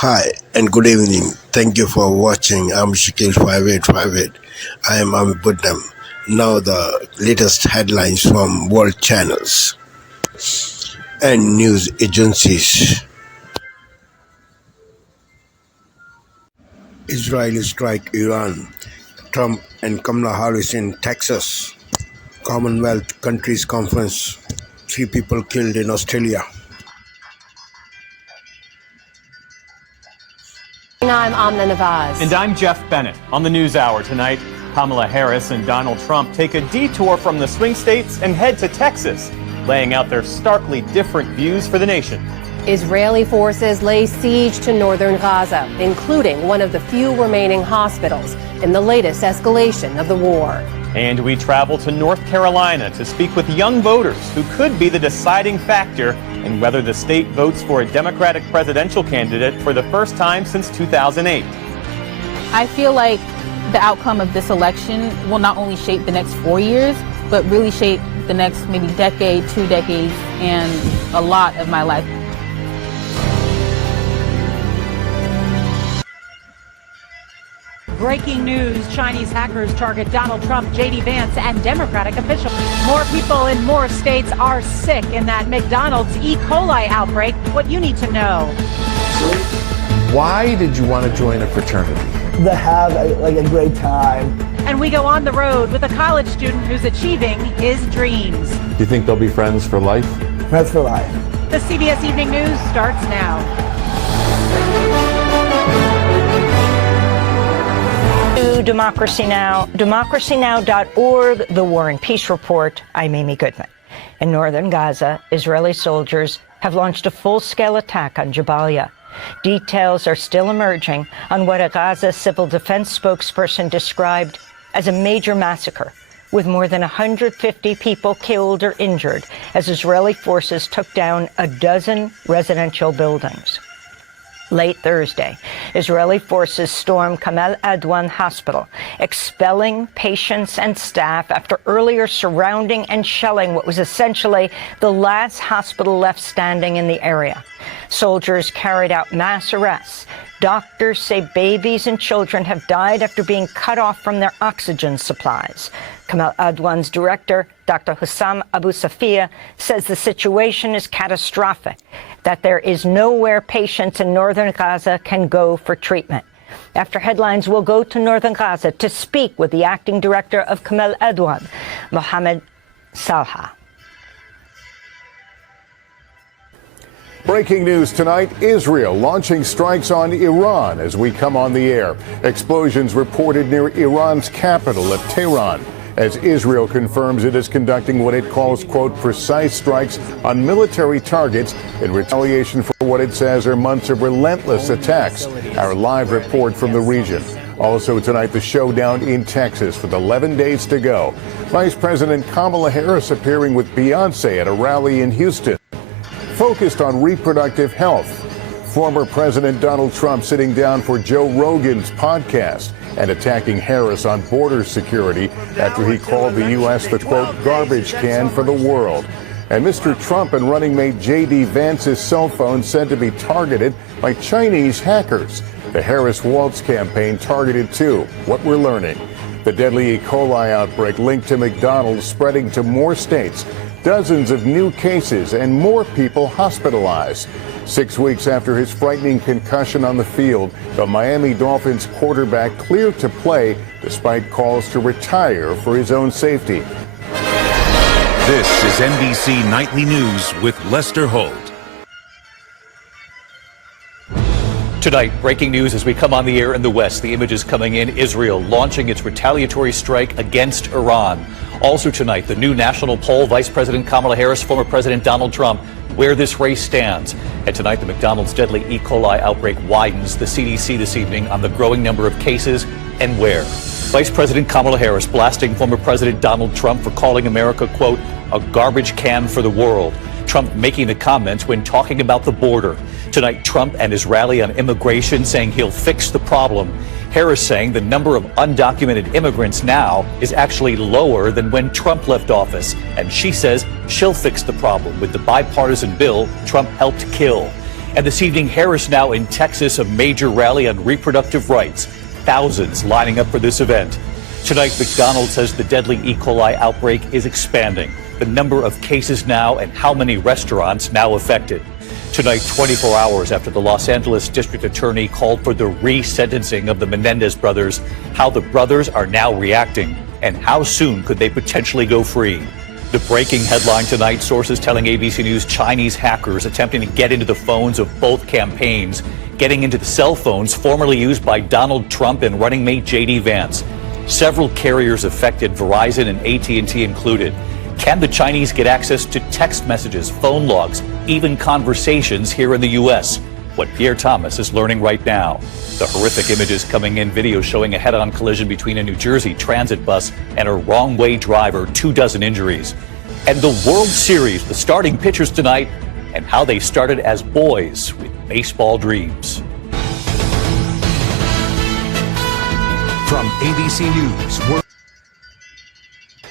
Hi and good evening. Thank you for watching. I'm Shakil 5858. I am Buddham. Now the latest headlines from world channels and news agencies. Israel strike Iran. Trump and Kamala Harris in Texas. Commonwealth Countries Conference. 3 people killed in Australia. I'm Amna Nawaz. And I'm Jeff Bennett. On the NewsHour tonight, Kamala Harris and Donald Trump take a detour from the swing states and head to Texas, laying out their starkly different views for the nation. Israeli forces lay siege to northern Gaza, including one of the few remaining hospitals in the latest escalation of the war. And we travel to North Carolina to speak with young voters who could be the deciding factor in whether the state votes for a Democratic presidential candidate for the first time since 2008. I feel like the outcome of this election will not only shape the next 4 years, but really shape the next maybe decade, 2 decades, and a lot of my life. Breaking news, Chinese hackers target Donald Trump, J.D. Vance, and Democratic officials. More people in more states are sick in that McDonald's E. coli outbreak. What you need to know. Why did you want to join a fraternity? To have a great time. And we go on the road with a college student who's achieving his dreams. Do you think they'll be friends for life? Friends for life. The CBS Evening News starts now. Democracy Now!, democracynow.org, The War and Peace Report. I'm Amy Goodman. In northern Gaza, Israeli soldiers have launched a full-scale attack on Jabalia. Details are still emerging on what a Gaza civil defense spokesperson described as a major massacre, with more than 150 people killed or injured as Israeli forces took down a dozen residential buildings. Late Thursday, Israeli forces stormed Kamal Adwan Hospital, expelling patients and staff after earlier surrounding and shelling what was essentially the last hospital left standing in the area. Soldiers carried out mass arrests. Doctors say babies and children have died after being cut off from their oxygen supplies. Kamal Adwan's director, Dr. Hussam Abu Safia, says the situation is catastrophic, that there is nowhere patients in northern Gaza can go for treatment. After headlines, we'll go to northern Gaza to speak with the acting director of Kamal Adwan, Mohammed Salha. Breaking news tonight, Israel launching strikes on Iran as we come on the air. Explosions reported near Iran's capital of Tehran, as Israel confirms it is conducting what it calls, quote, precise strikes on military targets in retaliation for what it says are months of relentless attacks. Our live report from the region. Also tonight, the showdown in Texas with 11 days to go. Vice President Kamala Harris appearing with Beyonce at a rally in Houston, focused on reproductive health. Former President Donald Trump sitting down for Joe Rogan's podcast and attacking Harris on border security after he called the U.S. the, quote, garbage can for the world. And Mr. Trump and running mate J.D. Vance's cell phone said to be targeted by Chinese hackers. The Harris-Waltz campaign targeted too. What we're learning. The deadly E. coli outbreak linked to McDonald's spreading to more states. Dozens of new cases and more people hospitalized. 6 weeks after his frightening concussion on the field, the Miami Dolphins quarterback cleared to play despite calls to retire for his own safety. This is NBC Nightly News with Lester Holt. Tonight, breaking news as we come on the air in the West. The images coming in, Israel launching its retaliatory strike against Iran. Also tonight, the new national poll, Vice President Kamala Harris, former President Donald Trump, where this race stands. And tonight, the McDonald's deadly E. coli outbreak widens. The CDC this evening on the growing number of cases and where. Vice President Kamala Harris blasting former President Donald Trump for calling America, quote, a garbage can for the world. Trump making the comments when talking about the border. Tonight, Trump and his rally on immigration saying he'll fix the problem. Harris saying the number of undocumented immigrants now is actually lower than when Trump left office. And she says she'll fix the problem with the bipartisan bill Trump helped kill. And this evening, Harris now in Texas, a major rally on reproductive rights. Thousands lining up for this event. Tonight, McDonald's says the deadly E. coli outbreak is expanding. The number of cases now and how many restaurants now affected. Tonight, 24 hours after the Los Angeles District Attorney called for the re-sentencing of the Menendez brothers, how the brothers are now reacting and how soon could they potentially go free. The breaking headline tonight, sources telling ABC News Chinese hackers attempting to get into the phones of both campaigns, getting into the cell phones formerly used by Donald Trump and running mate J.D. Vance. Several carriers affected, Verizon and AT&T included. Can the Chinese get access to text messages, phone logs, even conversations here in the U.S.? What Pierre Thomas is learning right now. The horrific images coming in, video showing a head-on collision between a New Jersey transit bus and a wrong-way driver, 24 injuries. And the World Series, the starting pitchers tonight, and how they started as boys with baseball dreams. From ABC News.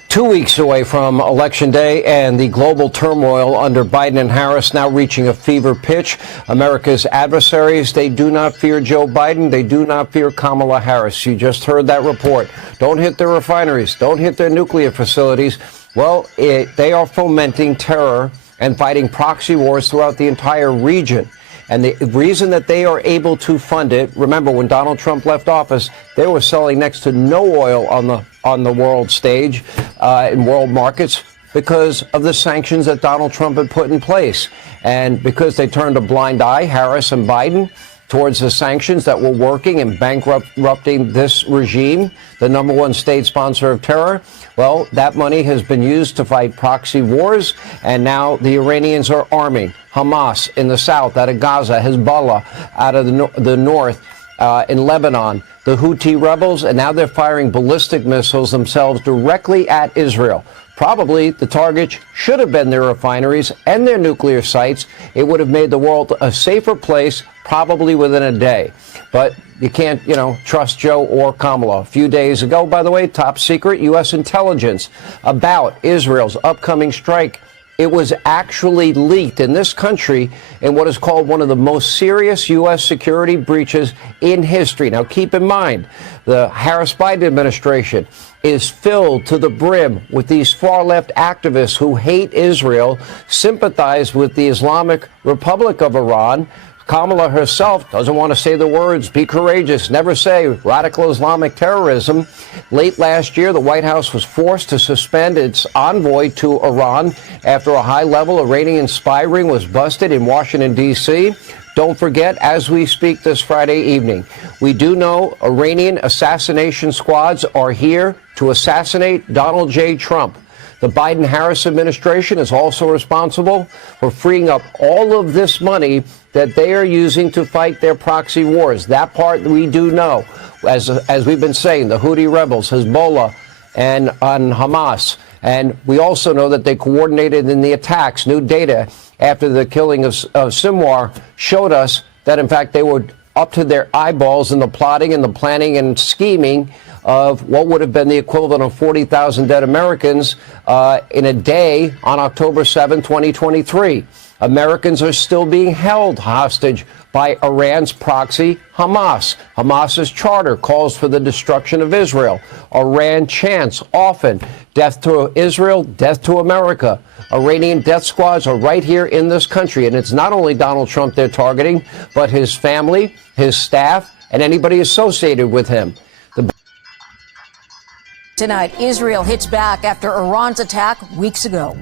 2 weeks away from Election Day and the global turmoil under Biden and Harris now reaching a fever pitch. America's adversaries, they do not fear Joe Biden. They do not fear Kamala Harris. You just heard that report. Don't hit their refineries. Don't hit their nuclear facilities. Well, they are fomenting terror and fighting proxy wars throughout the entire region. And the reason that they are able to fund it, remember when Donald Trump left office, they were selling next to no oil on the world stage in world markets because of the sanctions that Donald Trump had put in place. And because they turned a blind eye, Harris and Biden, towards the sanctions that were working and bankrupting this regime, the #1 state sponsor of terror. Well, that money has been used to fight proxy wars, and now the Iranians are arming Hamas in the south, out of Gaza, Hezbollah out of the north, in Lebanon, the Houthi rebels, and now they're firing ballistic missiles themselves directly at Israel. Probably the target should have been their refineries and their nuclear sites. It would have made the world a safer place probably within a day. But you can't, trust Joe or Kamala. A few days ago, by the way, top secret U.S. intelligence about Israel's upcoming strike. It was actually leaked in this country in what is called one of the most serious U.S. security breaches in history. Now, keep in mind, the Harris-Biden administration is filled to the brim with these far-left activists who hate Israel, sympathize with the Islamic Republic of Iran. Kamala herself doesn't want to say the words, be courageous, never say radical Islamic terrorism. Late last year, the White House was forced to suspend its envoy to Iran after a high-level Iranian spy ring was busted in Washington, D.C. Don't forget, as we speak this Friday evening, we do know Iranian assassination squads are here to assassinate Donald J. Trump. The Biden-Harris administration is also responsible for freeing up all of this money that they are using to fight their proxy wars. That part we do know. As we've been saying, the Houthi rebels, Hezbollah, and on Hamas. And we also know that they coordinated in the attacks. New data after the killing of Sinwar showed us that, in fact, they were up to their eyeballs in the plotting and the planning and scheming of what would have been the equivalent of 40,000 dead Americans in a day on October 7, 2023. Americans are still being held hostage by Iran's proxy, Hamas. Hamas's charter calls for the destruction of Israel. Iran chants often, death to Israel, death to America. Iranian death squads are right here in this country. And it's not only Donald Trump they're targeting, but his family, his staff, and anybody associated with him. Tonight, Israel hits back after Iran's attack weeks ago.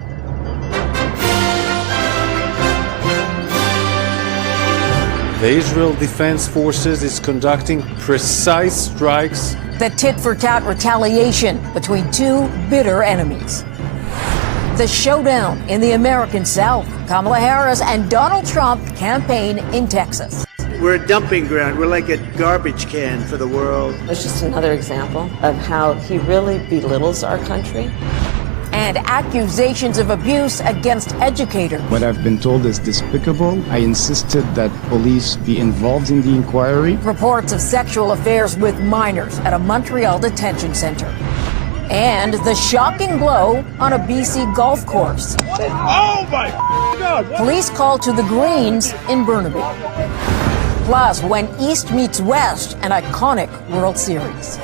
The Israel Defense Forces is conducting precise strikes. The tit-for-tat retaliation between two bitter enemies. The showdown in the American South. Kamala Harris and Donald Trump campaign in Texas. We're a dumping ground. We're like a garbage can for the world. It's just another example of how he really belittles our country. And accusations of abuse against educators. What I've been told is despicable. I insisted that police be involved in the inquiry. Reports of sexual affairs with minors at a Montreal detention center. And the shocking blow on a BC golf course. Oh my God! Police call to the greens in Burnaby. Plus, when East meets West, an iconic World Series.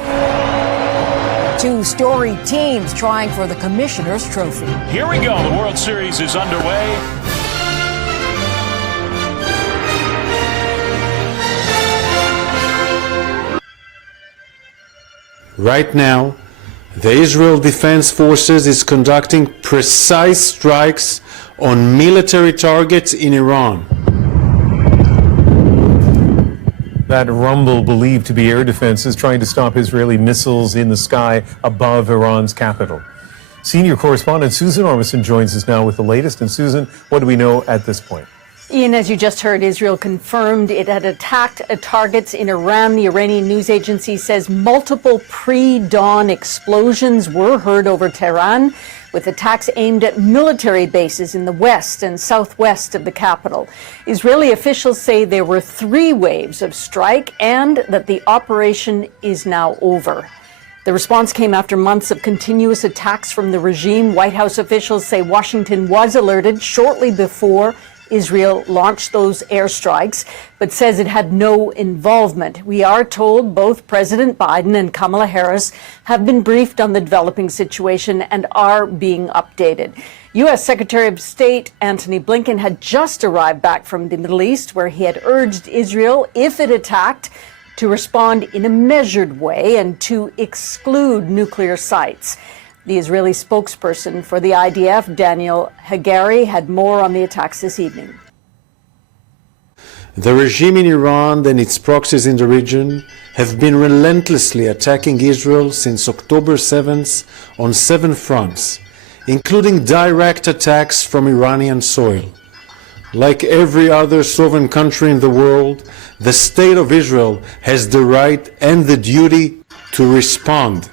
Two storied teams trying for the Commissioner's Trophy. Here we go. The World Series is underway. Right now, the Israel Defense Forces is conducting precise strikes on military targets in Iran. That rumble believed to be air defenses trying to stop Israeli missiles in the sky above Iran's capital. Senior correspondent Susan Ormison joins us now with the latest. And Susan, what do we know at this point? Ian, as you just heard, Israel confirmed it had attacked targets in Iran. The Iranian news agency says multiple pre-dawn explosions were heard over Tehran, with attacks aimed at military bases in the west and southwest of the capital. Israeli officials say there were 3 waves of strike and that the operation is now over. The response came after months of continuous attacks from the regime. White House officials say Washington was alerted shortly before Israel launched those airstrikes, but says it had no involvement. We are told both President Biden and Kamala Harris have been briefed on the developing situation and are being updated. U.S. Secretary of State Antony Blinken had just arrived back from the Middle East, where he had urged Israel, if it attacked, to respond in a measured way and to exclude nuclear sites. The Israeli spokesperson for the IDF, Daniel Hagari, had more on the attacks this evening. The regime in Iran and its proxies in the region have been relentlessly attacking Israel since October 7th on 7 fronts, including direct attacks from Iranian soil. Like every other sovereign country in the world, the State of Israel has the right and the duty to respond.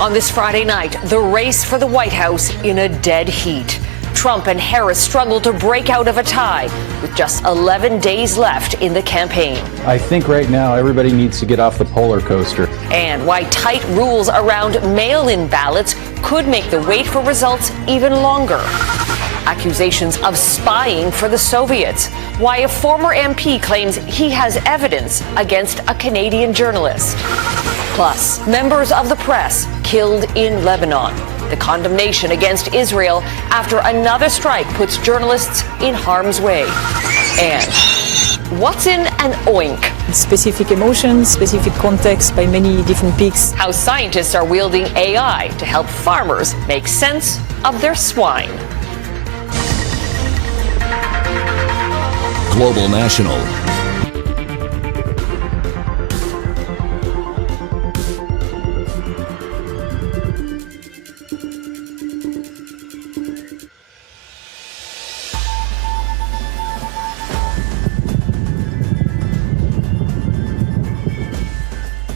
On this Friday night, the race for the White House in a dead heat. Trump and Harris struggle to break out of a tie with just 11 days left in the campaign. I think right now everybody needs to get off the roller coaster. And why tight rules around mail-in ballots could make the wait for results even longer. Accusations of spying for the Soviets. Why a former MP claims he has evidence against a Canadian journalist. Plus, members of the press killed in Lebanon. The condemnation against Israel after another strike puts journalists in harm's way. And what's in an oink? Specific emotions, specific context by many different peaks. How scientists are wielding AI to help farmers make sense of their swine. Global National.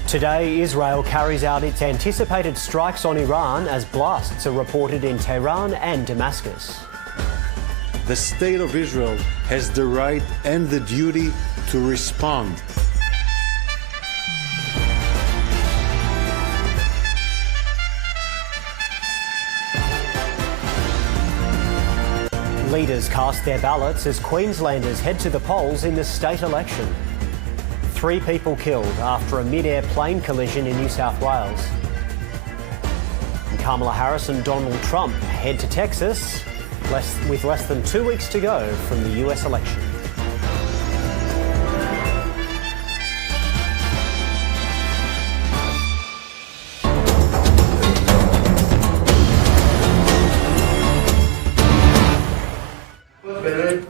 Today, Israel carries out its anticipated strikes on Iran as blasts are reported in Tehran and Damascus. The State of Israel has the right and the duty to respond. Leaders cast their ballots as Queenslanders head to the polls in the state election. 3 people killed after a mid-air plane collision in New South Wales. And Kamala Harris and Donald Trump head to Texas with less than 2 weeks to go from the US election.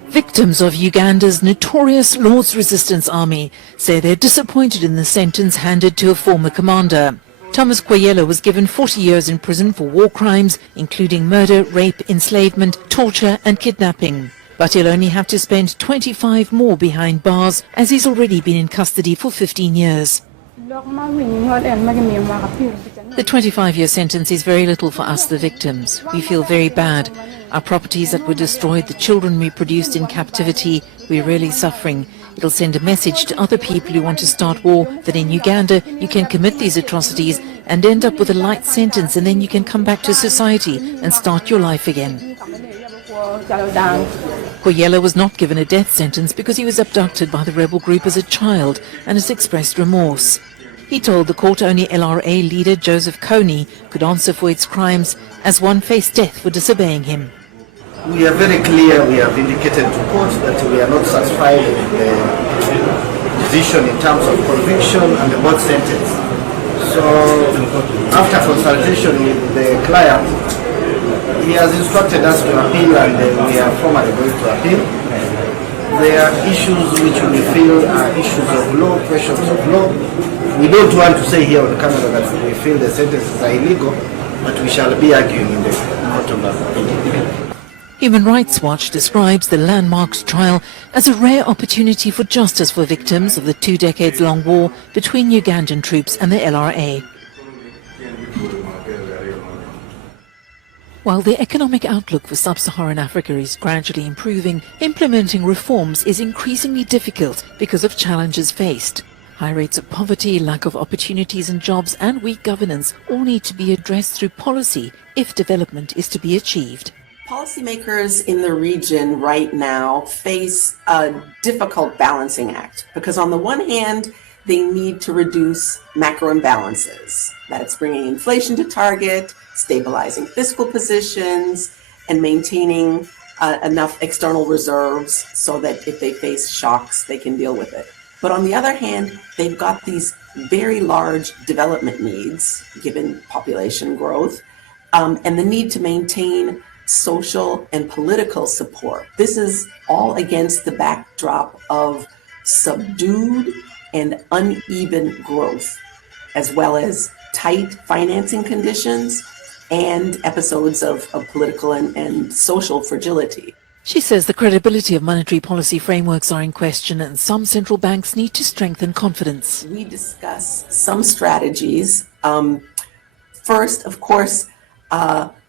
Victims of Uganda's notorious Lord's Resistance Army say they're disappointed in the sentence handed to a former commander. Thomas Kweyela was given 40 years in prison for war crimes, including murder, rape, enslavement, torture and kidnapping. But he'll only have to spend 25 more behind bars, as he's already been in custody for 15 years. The 25-year sentence is very little for us, the victims. We feel very bad. Our properties that were destroyed, the children we produced in captivity, we're really suffering. It'll send a message to other people who want to start war that in Uganda you can commit these atrocities and end up with a light sentence, and then you can come back to society and start your life again. Koyela was not given a death sentence because he was abducted by the rebel group as a child and has expressed remorse. He told the court only LRA leader Joseph Kony could answer for its crimes, as one faced death for disobeying him. We are very clear, we have indicated to court that we are not satisfied with the decision in terms of conviction and the board sentence. So after consultation with the client, he has instructed us to appeal, and we are formally going to appeal. There are issues which we feel are issues of law, questions of law. We don't want to say here on camera that we feel the sentences are illegal, but we shall be arguing in the court of appeal. Human Rights Watch describes the landmark trial as a rare opportunity for justice for victims of the 2 decades-long war between Ugandan troops and the LRA. While the economic outlook for sub-Saharan Africa is gradually improving, implementing reforms is increasingly difficult because of challenges faced. High rates of poverty, lack of opportunities and jobs, and weak governance all need to be addressed through policy if development is to be achieved. Policymakers in the region right now face a difficult balancing act because on the one hand, they need to reduce macro imbalances. That's bringing inflation to target, stabilizing fiscal positions, and maintaining enough external reserves so that if they face shocks, they can deal with it. But on the other hand, they've got these very large development needs, given population growth, and the need to maintain social and political support. This is all against the backdrop of subdued and uneven growth, as well as tight financing conditions and episodes of political and social fragility. She says the credibility of monetary policy frameworks are in question and some central banks need to strengthen confidence. We discuss some strategies. First, of course,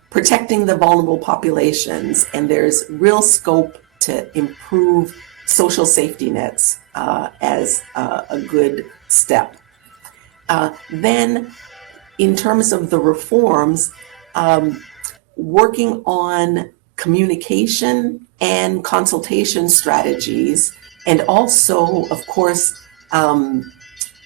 protecting the vulnerable populations, and there's real scope to improve social safety nets as a good step. Then, in terms of the reforms, working on communication and consultation strategies, and also, of course,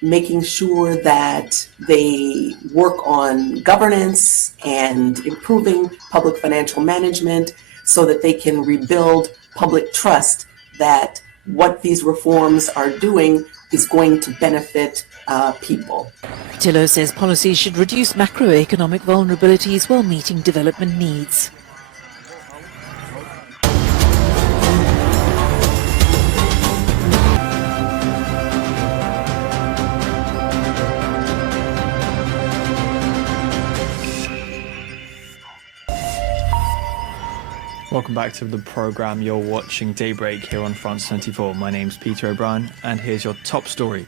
making sure that they work on governance and improving public financial management so that they can rebuild public trust that what these reforms are doing is going to benefit people. Tillo says policies should reduce macroeconomic vulnerabilities while meeting development needs. Welcome back to the programme. You're watching Daybreak here on France 24. My name's Peter O'Brien, and here's your top story.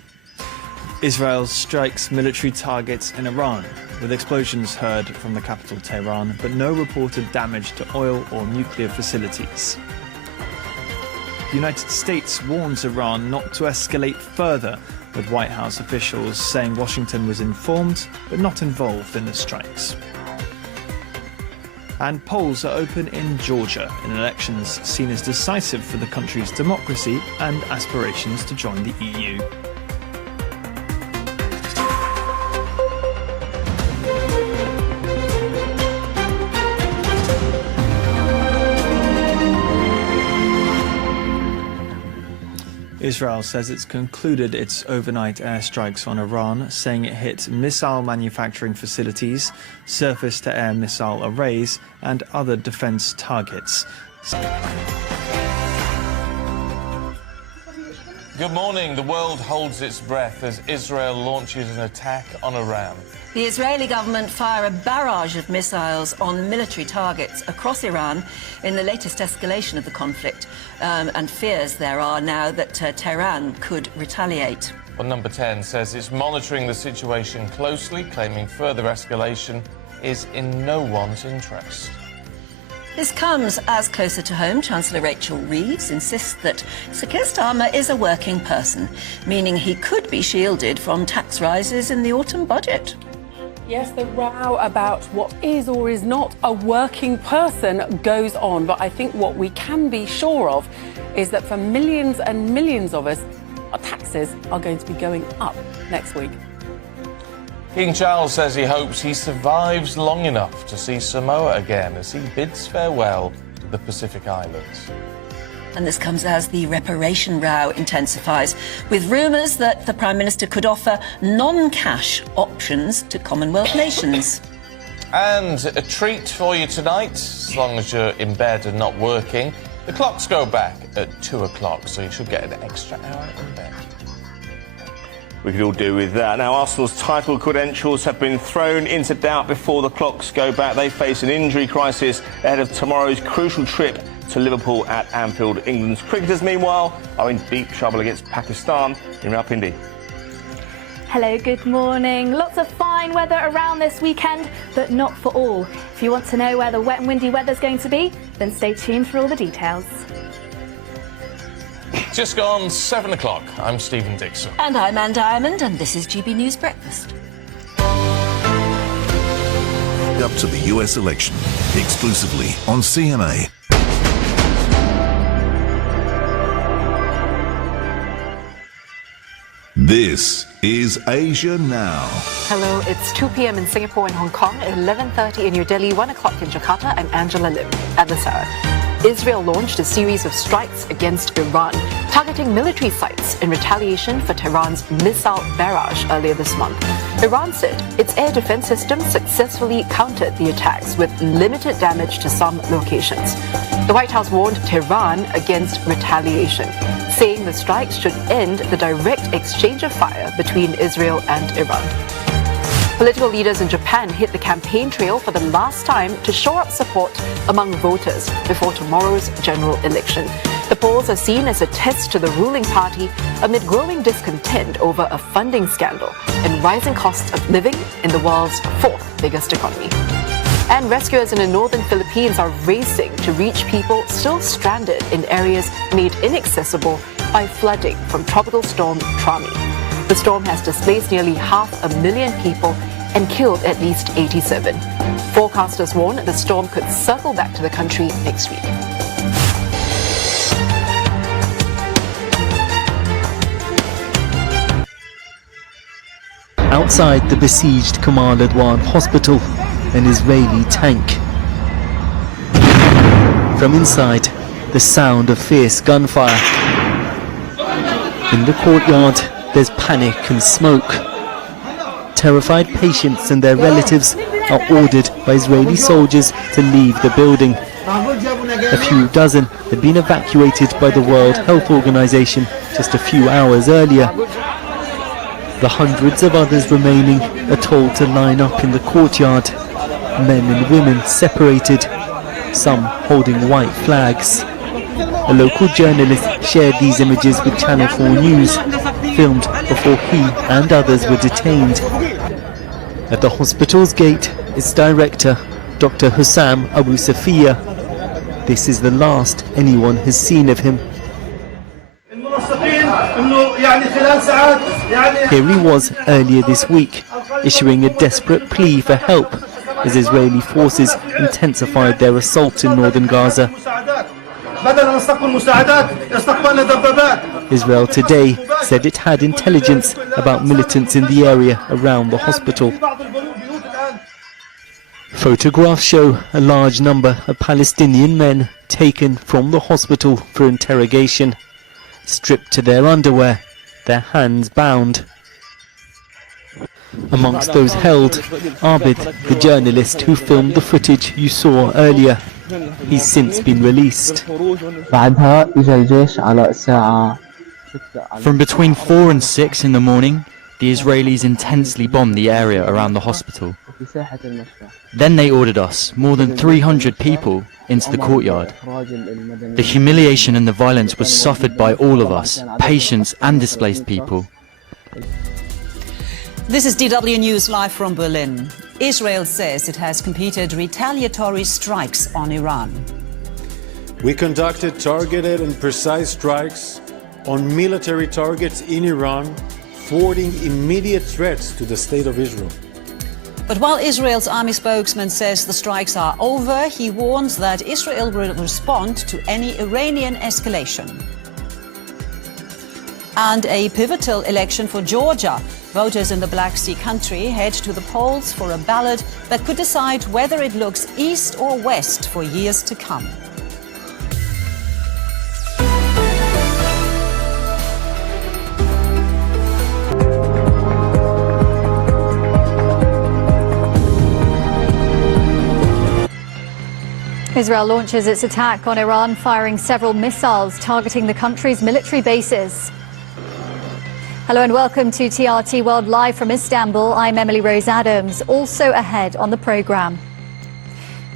Israel strikes military targets in Iran, with explosions heard from the capital Tehran, but no reported damage to oil or nuclear facilities. The United States warns Iran not to escalate further, with White House officials saying Washington was informed but not involved in the strikes. And polls are open in Georgia in elections seen as decisive for the country's democracy and aspirations to join the EU. Israel says it's concluded its overnight airstrikes on Iran, saying it hit missile manufacturing facilities, surface-to-air missile arrays, and other defense targets. Good morning. The world holds its breath as Israel launches an attack on Iran. The Israeli government fire a barrage of missiles on military targets across Iran in the latest escalation of the conflict, and fears there are now that Tehran could retaliate. Well, Number 10 says it's monitoring the situation closely, claiming further escalation is in no one's interest. This comes as closer to home, Chancellor Rachel Reeves insists that Sir Keir Starmer is a working person, meaning he could be shielded from tax rises in the autumn budget. Yes, the row about what is or is not a working person goes on, but I think what we can be sure of is that for millions and millions of us, our taxes are going to be going up next week. King Charles says he hopes he survives long enough to see Samoa again as he bids farewell to the Pacific Islands. And this comes as the reparation row intensifies, with rumours that the Prime Minister could offer non-cash options to Commonwealth nations. And a treat for you tonight, as long as you're in bed and not working. The clocks go back at 2 o'clock, so you should get an extra hour in bed. We could all do with that. Now, Arsenal's title credentials have been thrown into doubt before the clocks go back. They face an injury crisis ahead of tomorrow's crucial trip to Liverpool at Anfield. England's cricketers, meanwhile, are in deep trouble against Pakistan in Rawalpindi. Hello, good morning. Lots of fine weather around this weekend, but not for all. If you want to know where the wet and windy weather's going to be, then stay tuned for all the details. Just gone 7 o'clock. I'm Stephen Dixon. And I'm Anne Diamond, and this is GB News Breakfast. Up to the US election, exclusively on CMA. This is Asia Now. Hello, it's 2 p.m. in Singapore and Hong Kong, 11:30 in New Delhi, 1 o'clock in Jakarta. I'm Angela Lim. At this hour, Israel launched a series of strikes against Iran, targeting military sites in retaliation for Tehran's missile barrage earlier this month. Iran said its air defense system successfully countered the attacks with limited damage to some locations. The White House warned Tehran against retaliation, saying the strikes should end the direct exchange of fire between Israel and Iran. Political leaders in Japan hit the campaign trail for the last time to shore up support among voters before tomorrow's general election. The polls are seen as a test to the ruling party amid growing discontent over a funding scandal and rising costs of living in the world's fourth biggest economy. And rescuers in the northern Philippines are racing to reach people still stranded in areas made inaccessible by flooding from tropical storm Trami. The storm has displaced nearly 500,000 people and killed at least 87. Forecasters warn the storm could circle back to the country next week. Outside the besieged Kamal Adwan hospital, an Israeli tank. From inside, the sound of fierce gunfire. In the courtyard, there's panic and smoke. Terrified patients and their relatives are ordered by Israeli soldiers to leave the building. A few dozen had been evacuated by the World Health Organization just a few hours earlier. The hundreds of others remaining are told to line up in the courtyard, men and women separated, some holding white flags. A local journalist shared these images with Channel 4 News, filmed before he and others were detained. At the hospital's gate, its director, Dr. Hussam Abu Safiya. This is the last anyone has seen of him. Here he was earlier this week, issuing a desperate plea for help as Israeli forces intensified their assault in northern Gaza. Israel today said it had intelligence about militants in the area around the hospital. Photographs show a large number of Palestinian men taken from the hospital for interrogation, stripped to their underwear, their hands bound. Amongst those held, Abid, the journalist who filmed the footage you saw earlier. He's since been released. From between 4 and 6 in the morning, the Israelis intensely bombed the area around the hospital. Then they ordered us, more than 300 people, into the courtyard. The humiliation and the violence was suffered by all of us, patients and displaced people. This is DW News live from Berlin. Israel says it has completed retaliatory strikes on Iran. We conducted targeted and precise strikes on military targets in Iran, forwarding immediate threats to the state of Israel. But while Israel's army spokesman says the strikes are over, he warns that Israel will respond to any Iranian escalation. And a pivotal election for Georgia. Voters in the Black Sea country head to the polls for a ballot that could decide whether it looks east or west for years to come. Israel launches its attack on Iran, firing several missiles targeting the country's military bases. Hello and welcome to TRT World Live from Istanbul. I'm Emily Rose Adams. Also ahead on the programme.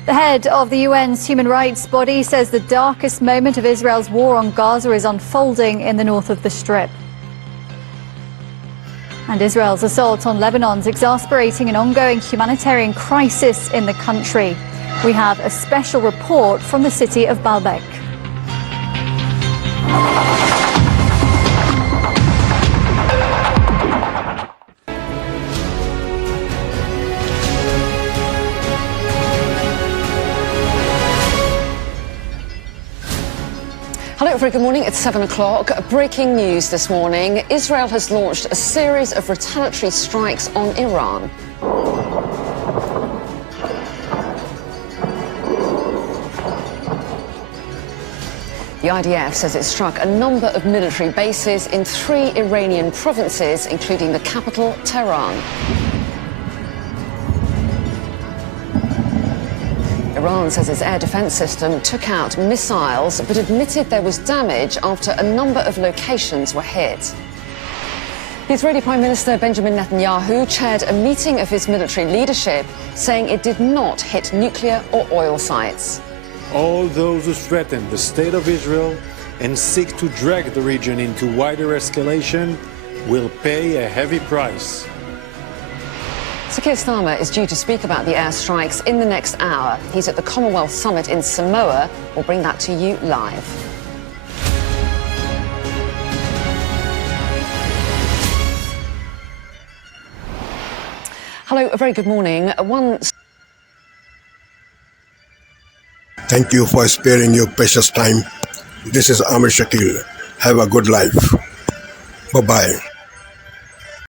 The head of the UN's human rights body says the darkest moment of Israel's war on Gaza is unfolding in the north of the Strip. And Israel's assault on Lebanon's exasperating an ongoing humanitarian crisis in the country. We have a special report from the city of Baalbek. Hello, very good morning. It's 7 o'clock. Breaking news this morning. Israel has launched a series of retaliatory strikes on Iran. The IDF says it struck a number of military bases in 3 Iranian provinces, including the capital, Tehran. Iran says its air defense system took out missiles, but admitted there was damage after a number of locations were hit. The Israeli Prime Minister Benjamin Netanyahu chaired a meeting of his military leadership, saying it did not hit nuclear or oil sites. All those who threaten the state of Israel and seek to drag the region into wider escalation will pay a heavy price. Sir Keir Starmer is due to speak about the airstrikes in the next hour. He's at the Commonwealth Summit in Samoa. We'll bring that to you live. Hello, a very good morning. Thank you for sparing your precious time. This is Amir Shakil. Have a good life. Bye-bye.